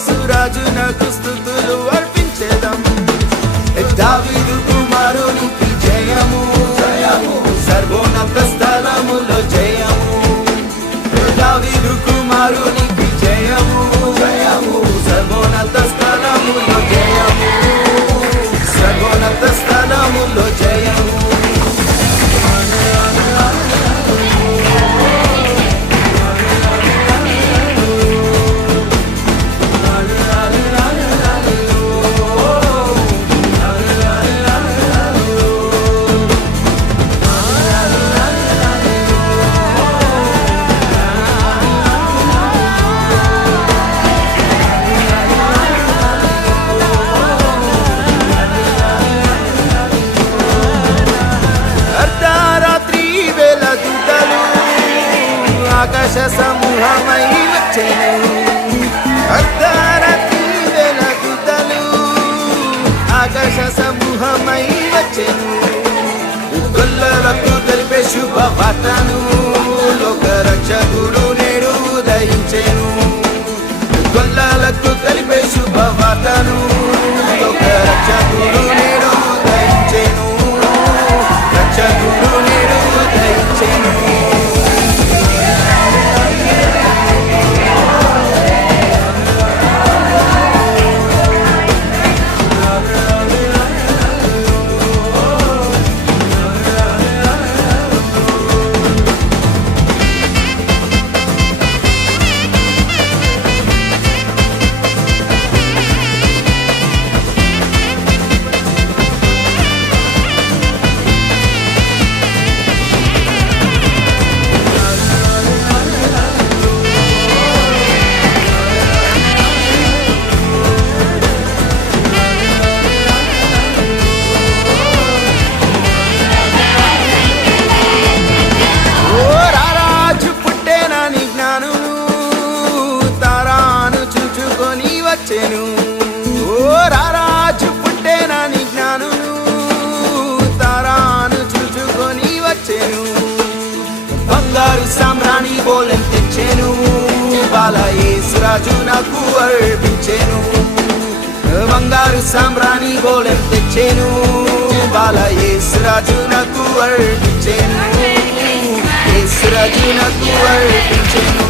యేసురాజునకు స్తుతులు అర్పించెదం. దావీదు కుమారునికి జయము జయము, సర్వోన్నత స్థలములో జయము. దావీదు కుమారునికి జయము జయము, సర్వోన్నత స్థలములో జయము. సర్వోన్నత స్థలములో జయము. ఆకాశ సమూహమై వచ్చెను. అర్ధరాత్రి వేళ దూతలు ఆకాశ సమూహమై వచ్చెను. గొల్లలకు తెలిపే శుభవార్తను లోక రక్షకుడు నేడు ఉదయించెను. గొల్లలకు తెలిపే శుభవార్తను లోక రక్షకుడు నేడు ఉదయించెను. రక్షకుడు నేడు ఉదయించెను. ఓ రారాజు పుట్టేనని జ్ఞానును తారాను చూచుకొని వచ్చెను. బంగారు సామ్రాణి బోలెం తెచ్చెను. బాల యేసురాజు నాకు అర్పించెను. బంగారు సామ్రాణి బోలెం తెచ్చెను. బాల యేసురాజు నాకు అర్పించెను. యేసురాజు నాకు అర్పించెను.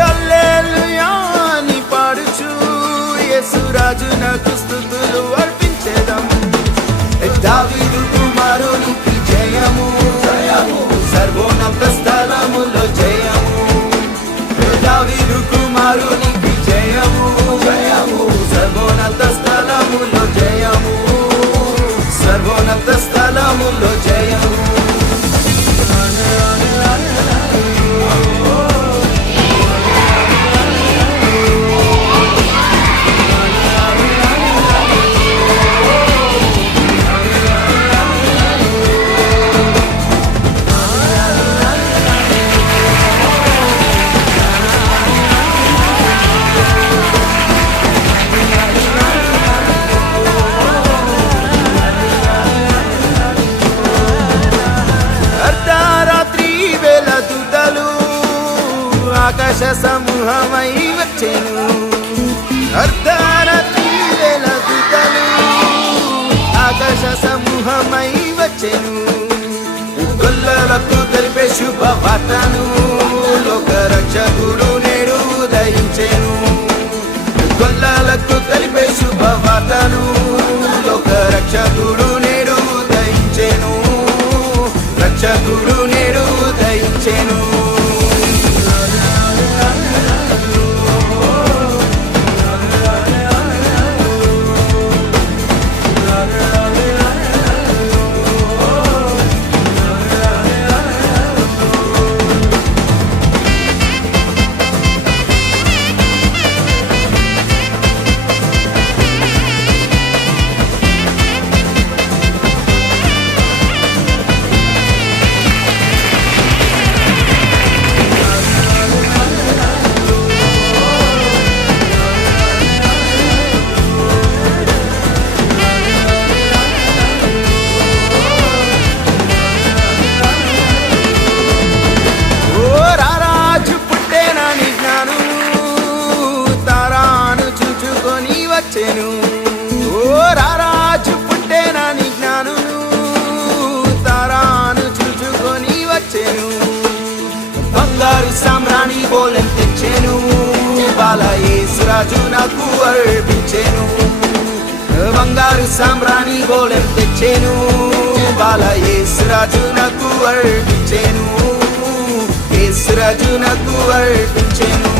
హల్లెలూయా అని పాడుచు యేసురాజునకు స్తుతులు అర్పించెదం. దావీదు కుమారునికి జయము జయము, సర్వోన్నత స్థలములో జయము. దావీదు కుమారునికి జయము జయము, సర్వోన్నత స్థలములో జయము. సర్వోన్నత స్థలములో జయము. వచ్చెను. అర్ధరాత్రి వేళ దూతలు ఆకాశ సమూహమై వచ్చెను. గొల్లలకు తెలిపే శుభవార్తను లోక రక్షకుడు నేడు ఉదయించెను. గొల్లలకు తెలిపే శుభవార్తను లోక రక్షకుడు నేడు ఉదయించెను. రక్షకుడు నేడు ఉదయించెను. ఓ రారాజు పుట్టేనని జ్ఞానును తారాను చూచుకొని వచ్చెను. బంగారు సామ్రాణి బోలెం తెచ్చెను. బాల యేసురాజు నాకు అర్పించెను. బంగారు సామ్రాణి బోలెం తెచ్చెను. బాల యేసురాజు నాకు అర్పించెను. యేసురాజు నాకు అర్పించెను.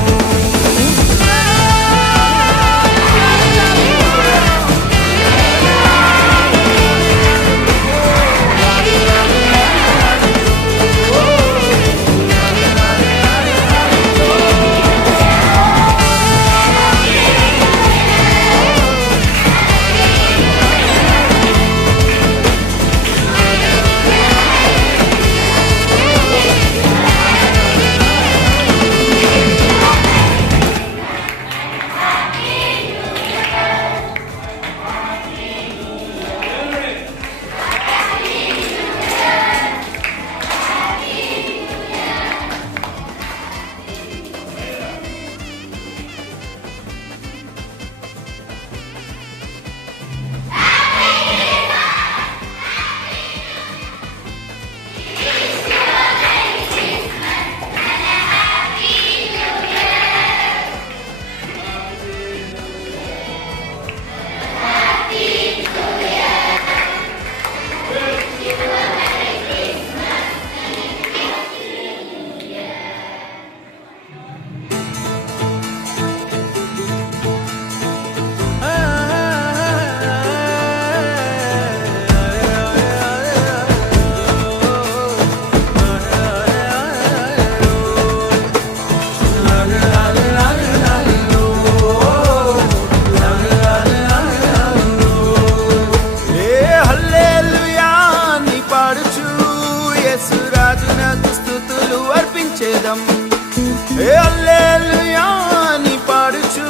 హల్లెలూయా అని పాడుచు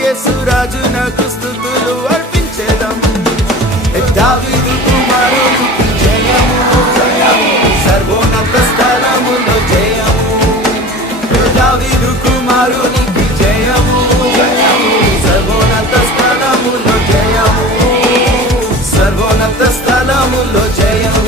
యేసురాజునకు స్తుతులు అర్పించెదం. దావీదు కుమారునికి జయము, సర్వోన్నత స్థలములో జయము. దావీదు కుమారునికి జయము, సర్వోన్నత స్థలములో జయము. సర్వోన్నత స్థలములో జయము.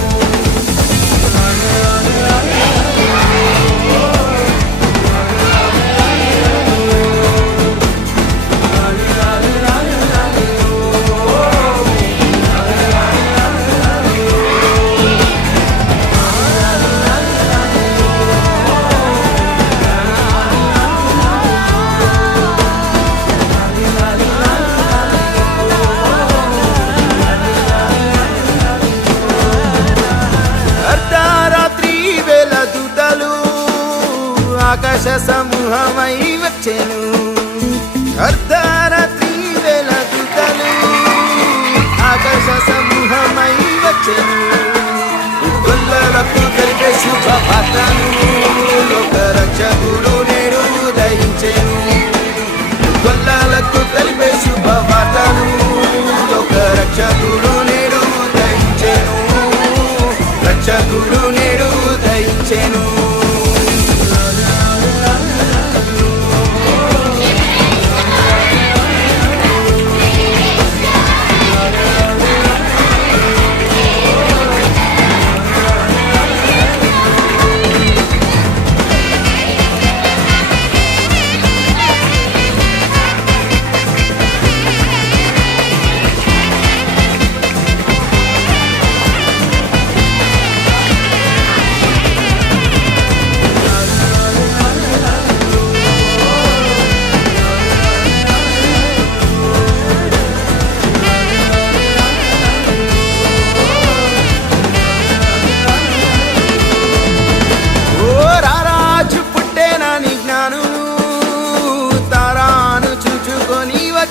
ఆకాశ సమూహమై వచ్చెను. అర్ధరాత్రి వేళ దూతలు ఆకాశ సమూహమై వచ్చెను. గొల్లలకు తెలిపే శుభవార్తను లోక రక్షకుడు నేడు ఉదయించెను. గొల్లలకు తెలిపే శుభవార్తను లోక రక్షకుడు నేడు ఉదయించెను. రక్షకుడు నేడు ఉదయించెను.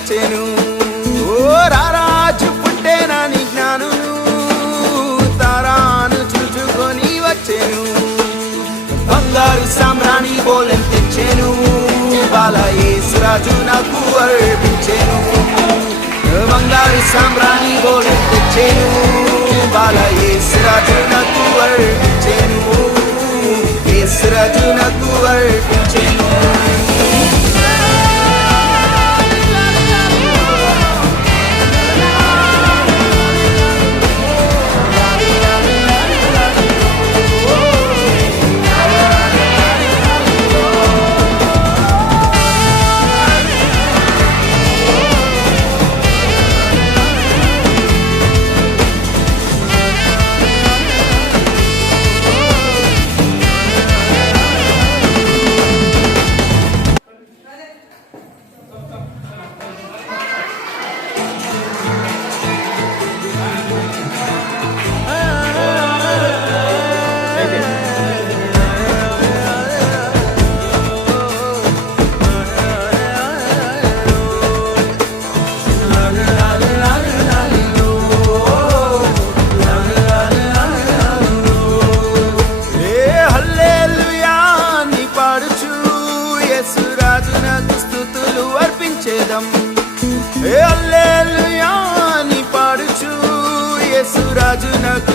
వచ్చెను. ఓ రారాజు పుట్టేనని జ్ఞానులు తారాను చూచుకొని వచ్చెను. బంగారు సామ్రాణి బోలెం తెచ్చెను, బాల యేసు రాజు నాకు అర్పించెను. బంగారు సామ్రాణి బోలెం తెచ్చెను, బాల యేసు రాజు నాకు అర్పించెను. యేసు రాజు నాకు అర్పించెను. హల్లెలూయా ని పాడుచు యేసు రాజునకు